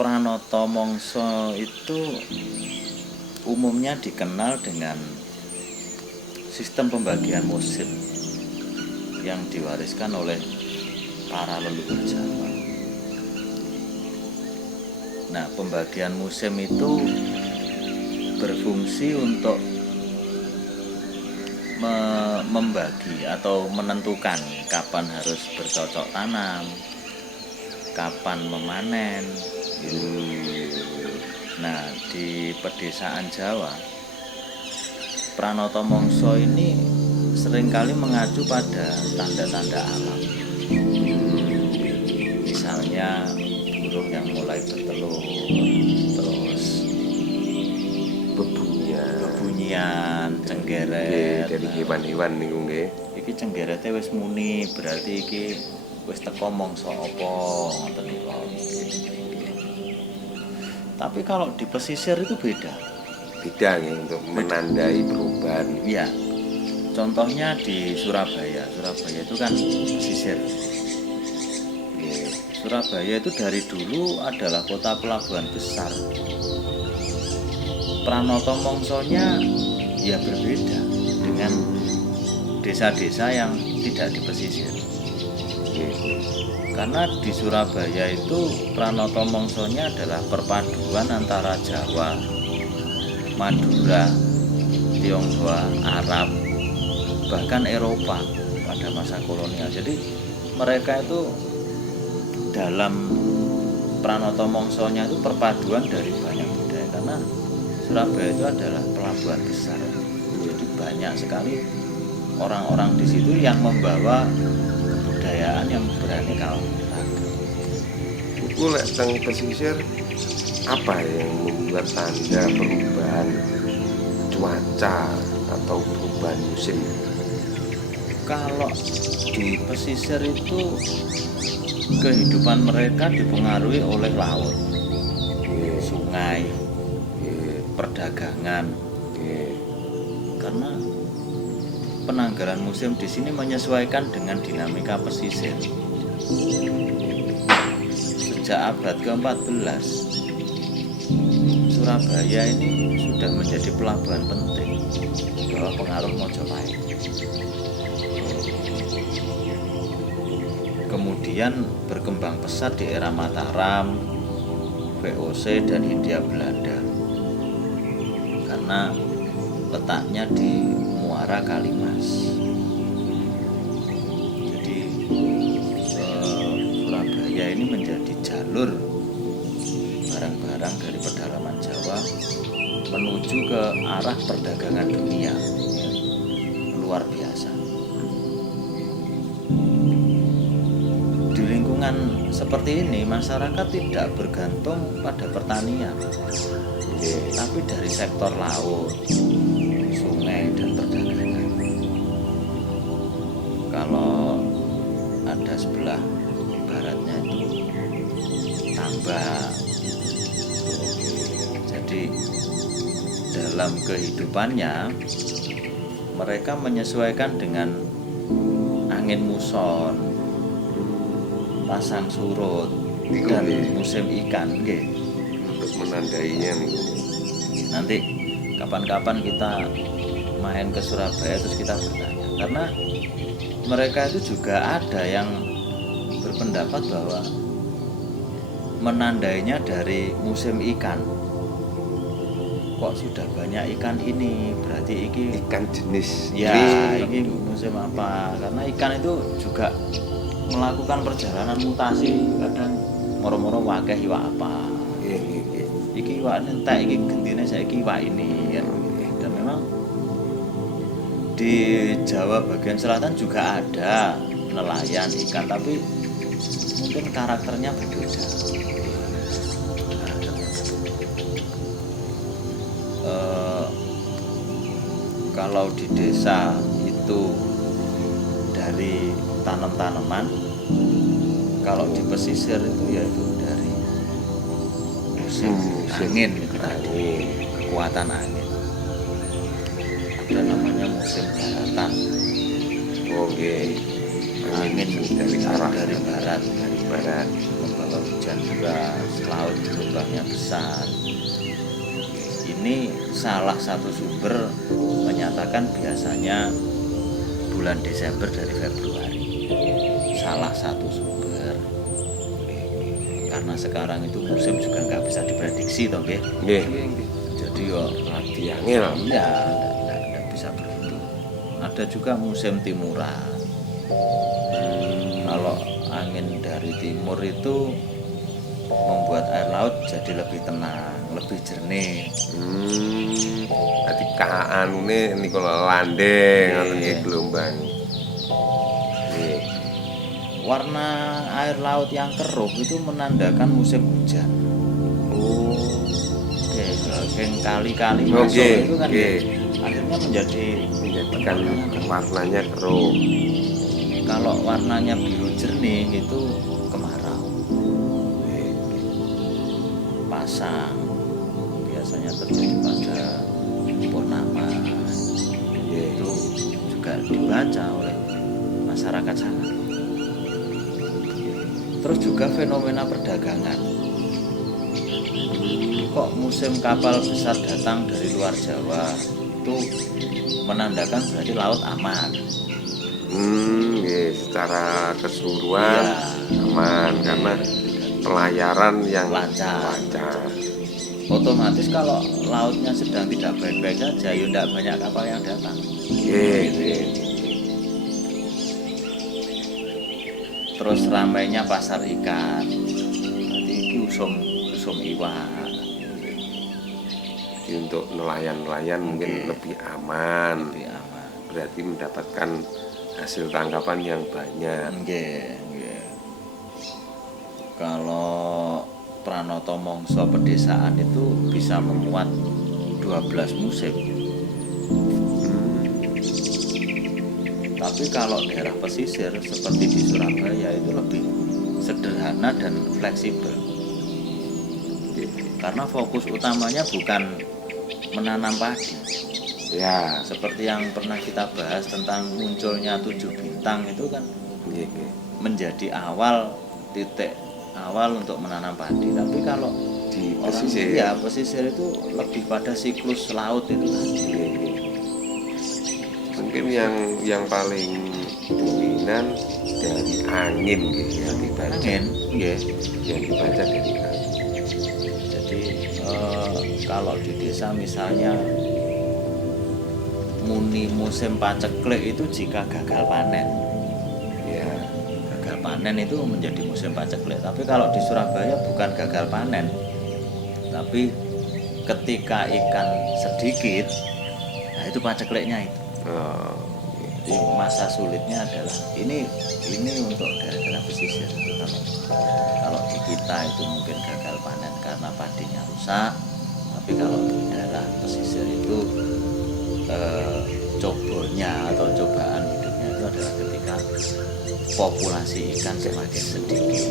Pranoto Mangsa itu umumnya dikenal dengan sistem pembagian musim yang diwariskan oleh para leluhur Jawa. Nah, pembagian musim itu berfungsi untuk membagi atau menentukan kapan harus bercocok tanam, kapan memanen. Nah, di pedesaan Jawa, Pranoto Mangsa ini seringkali mengacu pada tanda-tanda alam. Misalnya burung yang mulai bertelur, terus bebunyian, cenggeret. Dari hewan-hewan niku nggih. Iki cenggeret wis muni, berarti iki wis teko mangsa apa ngoten niku. Tapi kalau di pesisir itu beda nih untuk menandai perubahan. Iya. Contohnya di Surabaya. Surabaya itu kan pesisir. Surabaya itu dari dulu adalah kota pelabuhan besar. Pranoto Mangsanya ya berbeda dengan desa-desa yang tidak di pesisir. Karena di Surabaya itu Pranoto Mangsanya adalah perpaduan antara Jawa, Madura, Tionghoa, Arab, bahkan Eropa pada masa kolonial. Jadi mereka itu dalam Pranoto Mangsanya itu perpaduan dari banyak budaya, karena Surabaya itu adalah pelabuhan besar. Jadi banyak sekali orang-orang di situ yang membawa kebudayaan yang beraneka ragam. Itu lek teng pesisir apa yang membuat tanda perubahan cuaca atau perubahan musim? Kalau di pesisir itu kehidupan mereka dipengaruhi oleh laut, sungai, perdagangan. Karena penanggalan musim di sini menyesuaikan dengan dinamika pesisir. Sejak abad ke-14, Surabaya ini sudah menjadi pelabuhan penting bawah pengaruh Mojopahit. Kemudian berkembang pesat di era Mataram, VOC dan Hindia Belanda, karena letaknya di Muara Kalimas. Jadi Surabaya ini menjadi jalur barang-barang dari pedalaman Jawa menuju ke arah perdagangan dunia. Luar biasa. Di lingkungan seperti ini masyarakat tidak bergantung pada pertanian, tapi dari sektor laut, sungai, dan perdagangan. Kalau ada sebelah baratnya itu tambak. Jadi dalam kehidupannya mereka menyesuaikan dengan angin muson, pasang surut, dan musim ikan. Untuk menandainya nih. Nanti kapan-kapan kita main ke Surabaya terus kita bertanya, karena mereka itu juga ada yang berpendapat bahwa menandainya dari musim ikan. Kok sudah banyak ikan ini, berarti ikan jenis ini musim apa? Karena ikan itu juga melakukan perjalanan mutasi, kadang moro-moro wakeh iwak apa. Iki iwak entek, iki gentine saiki iwak ini kan. Dan memang di Jawa bagian selatan juga ada nelayan ikan, tapi mungkin karakternya berbeda. Kalau di desa itu dari tanam-tanaman, kalau di pesisir itu yaitu dari musim angin itu tadi, kekuatan angin. Ada namanya musim baratan. Oke. Angin dari barat barat membawa hujan. hujan deras, laut gelombangnya besar. Ini salah satu sumber menyatakan biasanya bulan Desember dari Februari. Salah satu sumber. Karena sekarang itu musim juga nggak bisa diprediksi toh, nggih. Nggih. Jadi yo Lagi angin lah. ya nggak bisa begitu. Ada juga musim timuran. Kalau angin dari timur itu membuat air laut jadi lebih tenang, lebih jernih. Dadi kaanune niku landeng ngoten nggih gelombang. Nggih. Warna air laut yang keruh itu menandakan musim hujan. Oh, Geng kali-kali Oh, masuk nggih, itu kan nggih. akhirnya menjadikan warnanya keruh. kalau warnanya biru jernih itu kemarau. Pasang biasanya terjadi pada purnama. Itu juga dibaca oleh masyarakat sana. Terus juga fenomena perdagangan. Kok musim kapal besar datang dari luar Jawa itu menandakan berarti laut aman. Nggih, secara keseluruhan Iya. aman karena pelayaran yang Lancar. lancar. Otomatis kalau lautnya sedang tidak baik-baik saja, ya tidak banyak kapal yang datang. Nggih, nggih. Terus ramainya pasar ikan, berarti itu usum iwak. Jadi untuk nelayan-nelayan mungkin lebih aman. Lebih aman. Berarti mendapatkan hasil tangkapan yang banyak. Nggih, nggih. Kalau Pranoto Mongso pedesaan itu bisa memuat 12 musim. Tapi kalau daerah pesisir seperti di Surabaya itu lebih sederhana dan fleksibel. Karena fokus utamanya bukan menanam padi. Ya, Seperti yang pernah kita bahas tentang munculnya 7 bintang itu kan nggih, nggih. menjadi titik awal untuk menanam padi. Tapi kalau Di orang pesisir. ya pesisir itu lebih pada siklus laut itu tadi. Nggih, nggih. Mungkin yang paling dominan dari angin gitu yang dibaca. Angin, nggih. Yang dibaca dari angin. Jadi kalau di desa misalnya muni musim paceklik itu jika gagal panen. Ya, Gagal panen itu menjadi musim paceklik. Tapi kalau di Surabaya bukan gagal panen, tapi ketika ikan sedikit, nah itu pacekliknya itu. oh, Jadi masa sulitnya adalah ini untuk daerah pesisir itu kalau di kita itu mungkin gagal panen karena padinya rusak, tapi kalau di daerah pesisir itu cobonya atau cobaan hidupnya itu adalah ketika populasi ikan semakin sedikit.